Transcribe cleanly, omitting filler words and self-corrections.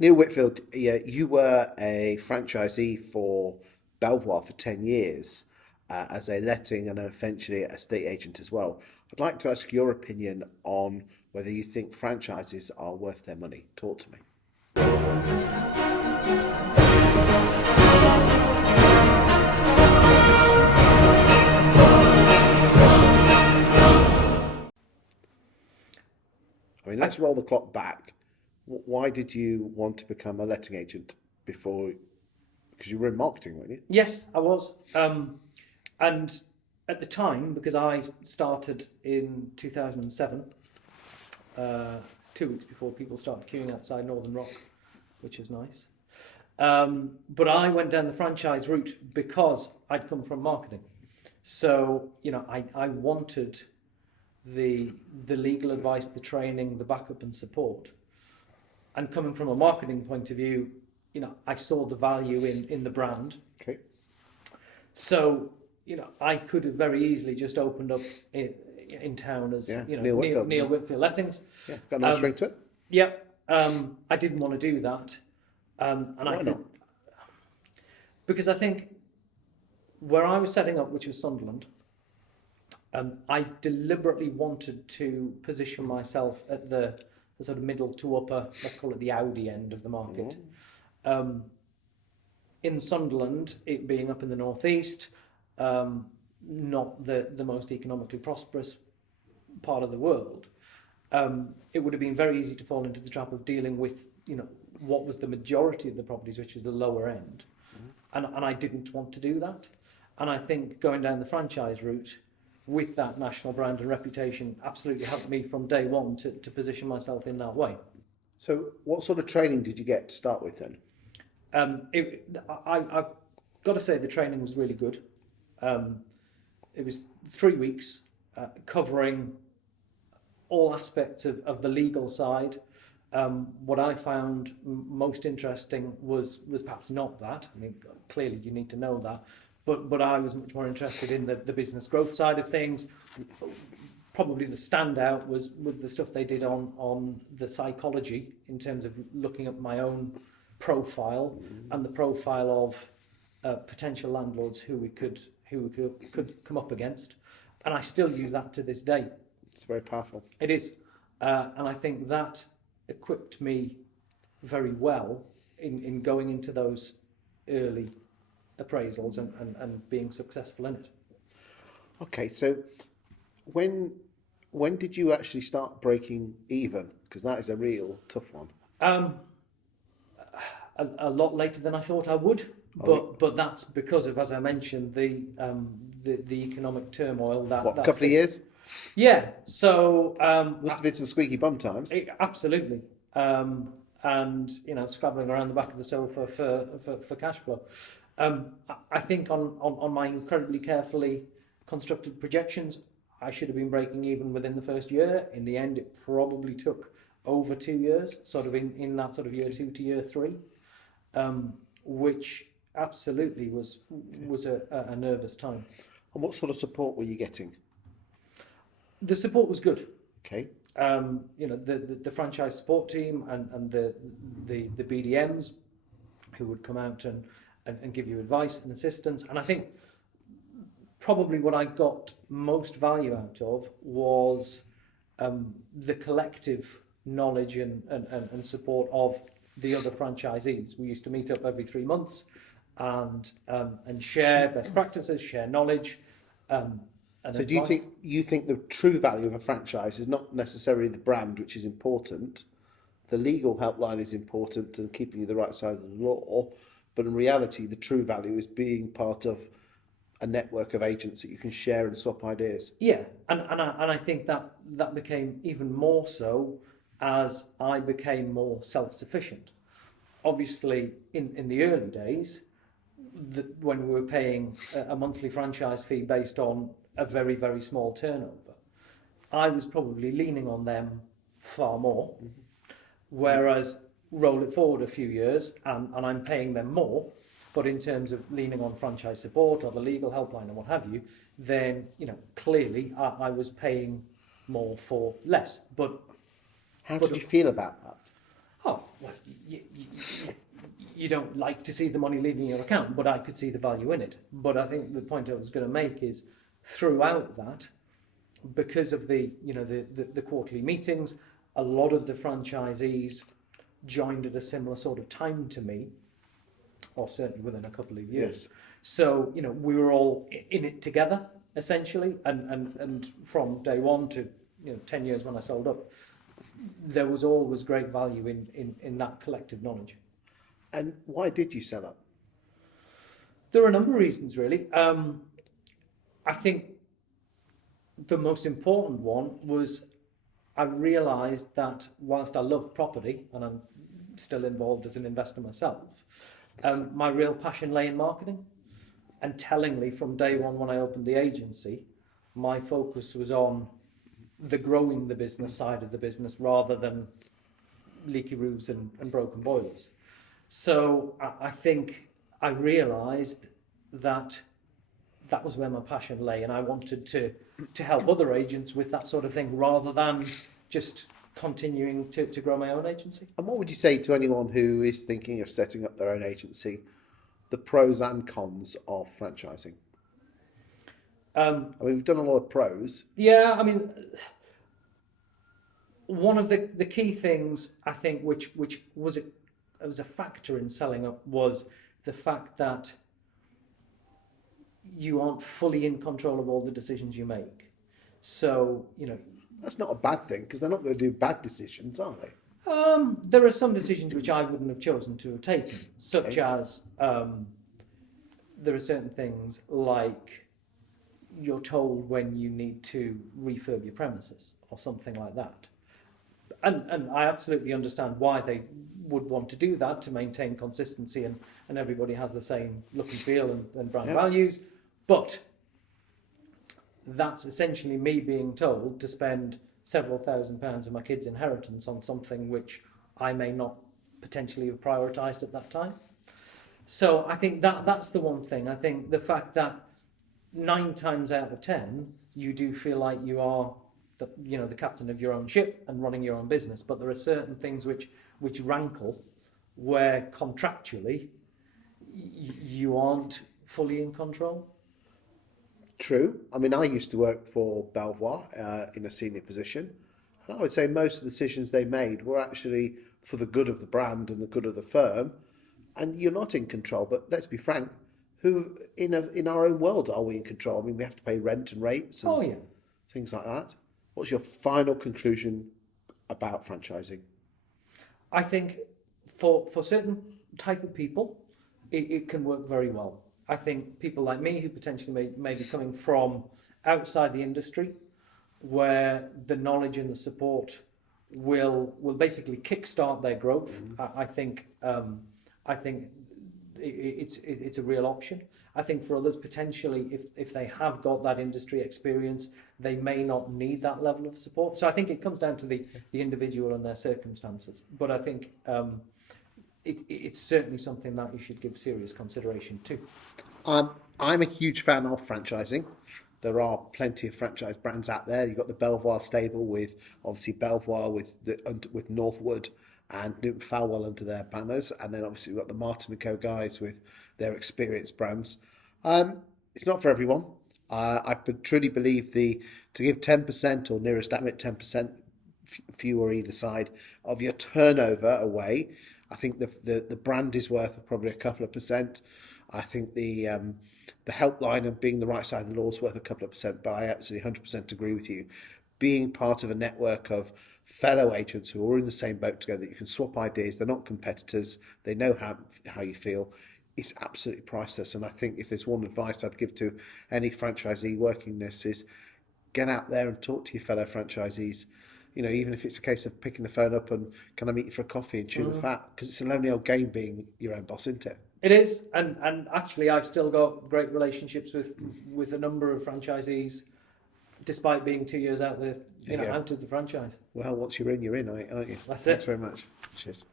Neil Whitfield, yeah, you were a franchisee for Belvoir for 10 years as a letting and eventually a estate agent as well. I'd like to ask your opinion on whether you think franchises are worth their money. Talk to me. I mean, I, let's roll the clock back. Why did you want to become a letting agent before? Because you were in marketing, weren't you? yes, I was. And at the time, because I started in 2007, 2 weeks before people started queuing outside Northern Rock, which is nice. But I went down the franchise route because I'd come from marketing. So, I wanted the legal advice, the training, the backup and support. And coming from a marketing point of view, I saw the value in the brand. Okay. So, I could have very easily just opened up in town as, Yeah, Neil Whitfield. Neil Whitfield Lettings. Yeah, got a nice ring to it. Yeah, I didn't want to do that. And Why not? Because I think where I was setting up, which was Sunderland, I deliberately wanted to position myself at the sort of middle to upper, let's call it the Audi end of the market. In Sunderland, it being up in the northeast, not the most economically prosperous part of the world, it would have been very easy to fall into the trap of dealing with, what was the majority of the properties, which was the lower end. And I didn't want to do that. And I think going down the franchise route with that national brand and reputation absolutely helped me from day one to position myself in that way. So, what sort of training did you get to start with then? I've got to say the training was really good. It was 3 weeks covering all aspects of the legal side. What I found most interesting was perhaps not that. I mean, clearly you need to know that, but I was much more interested in the business growth side of things. Probably the standout was the stuff they did on the psychology in terms of looking at my own profile and the profile of potential landlords who we could come up against, and I still use that to this day. It's very powerful. It is, and I think that equipped me very well in going into those early appraisals and being successful in it. Okay, so when did you actually start breaking even? Because that is a real tough one. A lot later than I thought I would, but that's because of, as I mentioned, the economic turmoil that. What, a couple of years? Yeah. So Must have been some squeaky bum times. Absolutely. And scrabbling around the back of the sofa for cash flow. I think on my incredibly carefully constructed projections, I should have been breaking even within the first year. In the end, it probably took over 2 years, sort of in that sort of year 2 to year 3, which absolutely was a nervous time. And what sort of support were you getting? The support was good. Okay. The franchise support team and the BDMs who would come out and give you advice and assistance. And I think probably what I got most value out of was the collective knowledge and support of the other franchisees. We used to meet up every 3 months and share best practices, share knowledge. So do you think the true value of a franchise is not necessarily the brand, which is important? The legal helpline is important and keeping you the right side of the law, but in reality, the true value is being part of a network of agents that you can share and swap ideas. Yeah, and I think that became even more so as I became more self-sufficient. Obviously, in the early days, when we were paying a monthly franchise fee based on a very, very small turnover, I was probably leaning on them far more. Whereas roll it forward a few years and I'm paying them more, but in terms of leaning on franchise support or the legal helpline and what have you, then clearly I was paying more for less. But how did you feel about that? Oh, well, you don't like to see the money leaving your account, but I could see the value in it. But I think the point I was going to make is throughout that, because of the quarterly meetings, a lot of the franchisees joined at a similar sort of time to me, or certainly within a couple of years. Yes. So, we were all in it together, essentially, and from day one to 10 years when I sold up, there was always great value in that collective knowledge. And why did you sell up? There are a number of reasons, really. I think the most important one was I realised that whilst I love property, and I'm still involved as an investor myself, my real passion lay in marketing. And tellingly, from day one when I opened the agency, my focus was on the growing the business side of the business rather than leaky roofs and broken boilers. So I think I realised that was where my passion lay, and I wanted to help other agents with that sort of thing rather than just continuing to grow my own agency. And what would you say to anyone who is thinking of setting up their own agency, the pros and cons of franchising? I mean, we've done a lot of pros. Yeah, I mean, one of the key things I think which was a factor in selling up was the fact that you aren't fully in control of all the decisions you make. So, That's not a bad thing, because they're not going to do bad decisions, are they? there are some decisions which I wouldn't have chosen to have taken, such as there are certain things like you're told when you need to refurb your premises or something like that. And I absolutely understand why they would want to do that, to maintain consistency and everybody has the same look and feel and brand values. But that's essentially me being told to spend several £1,000s of my kids' inheritance on something which I may not potentially have prioritised at that time. So I think that's the one thing. I think the fact that 9 times out of 10 you do feel like you are the captain of your own ship and running your own business, but there are certain things which rankle where contractually you aren't fully in control. True. I mean, I used to work for Belvoir in a senior position, and I would say most of the decisions they made were actually for the good of the brand and the good of the firm, and you're not in control. But let's be frank, who in our own world are we in control? I mean, we have to pay rent and rates and things like that. What's your final conclusion about franchising? I think for certain type of people, it can work very well. I think people like me who potentially may be coming from outside the industry, where the knowledge and the support will basically kickstart their growth. I think it's a real option. I think for others, potentially, if they have got that industry experience, they may not need that level of support. So I think it comes down to the individual and their circumstances. But I think it's certainly something that you should give serious consideration to. I'm a huge fan of franchising. There are plenty of franchise brands out there. You've got the Belvoir stable with obviously Belvoir with Northwood and Newton Falwell under their banners, and then obviously we've got the Martin & Co guys with their experienced brands. It's not for everyone. I truly believe to give 10% or nearest damn it 10%, fewer either side of your turnover away. I think the brand is worth probably a couple of percent. I think the helpline and being the right side of the law is worth a couple of percent, but I absolutely 100% agree with you. Being part of a network of fellow agents who are in the same boat together, you can swap ideas, they're not competitors, they know how you feel, it's absolutely priceless. And I think if there's one advice I'd give to any franchisee working this is get out there and talk to your fellow franchisees. Even if it's a case of picking the phone up and can I meet you for a coffee and chew the fat, because it's a lonely old game being your own boss, isn't it? It is, and actually I've still got great relationships with a number of franchisees, despite being 2 years out of the franchise. Well, once you're in, aren't you? That's Thanks it. very much. Cheers.